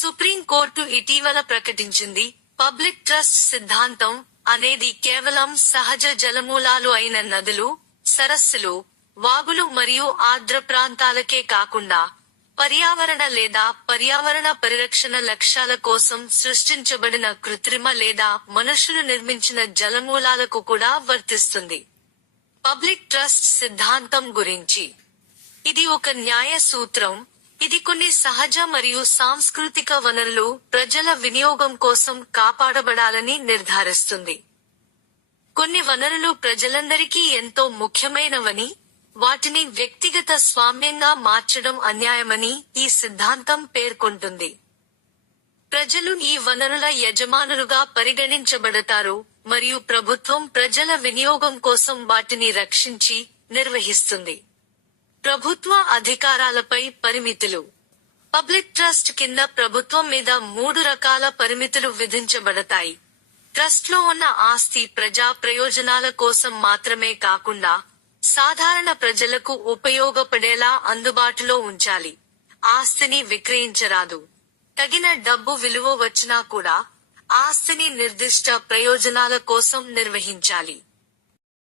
Supreme court ఇటీవల ప్రకటించింది public trust సిద్ధాంతం అనేది కేవలం సహజ జలమూలాలు అయిన నదులు సరస్సులు వాగులు మరియు ఆర్ద్ర ప్రాంతాలకే కాకుండా పర్యావరణ లేదా పర్యావరణ పరిరక్షణ లక్ష్యాల కోసం సృష్టించబడిన కృత్రిమ లేదా మనుషులు నిర్మించిన జలమూలాలకు కూడా వర్తిస్తుంది. పబ్లిక్ ట్రస్ట్ సిద్ధాంతం గురించి. ఇది ఒక న్యాయ సూత్రం ఇది కొన్ని సహజ మరియు సాంస్కృతిక వనరులు ప్రజల వినియోగం కోసం కాపాడబడాలని నిర్ధారిస్తుంది. కొన్ని వనరులు ప్రజలందరికీ ఎంతో ముఖ్యమైనవని వాటిని వ్యక్తిగత స్వామ్యంగా మార్చడం అన్యాయమని ఈ సిద్ధాంతం పేర్కొంటుంది. ప్రజలు ఈ వనరుల యజమానులుగా పరిగణించబడతారు మరియు ప్రభుత్వం ప్రజల వినియోగం కోసం వాటిని రక్షించి నిర్వహిస్తుంది. ప్రభుత్వ అధికారాలపై పరిమితులు. పబ్లిక్ ట్రస్ట్ కింద ప్రభుత్వం మీద మూడు రకాల పరిమితులు విధించబడతాయి. ట్రస్ట్లో ఉన్న ఆస్తి ప్రజా ప్రయోజనాల కోసం మాత్రమే కాకుండా సాధారణ ప్రజలకు ఉపయోగపడేలా అందుబాటులో ఉంచాలి. ఆస్తిని విక్రయించరాదు. తగిన డబ్బు విలువ వచ్చినా కూడా ఆస్తిని నిర్దిష్ట ప్రయోజనాల కోసం నిర్వహించాలి.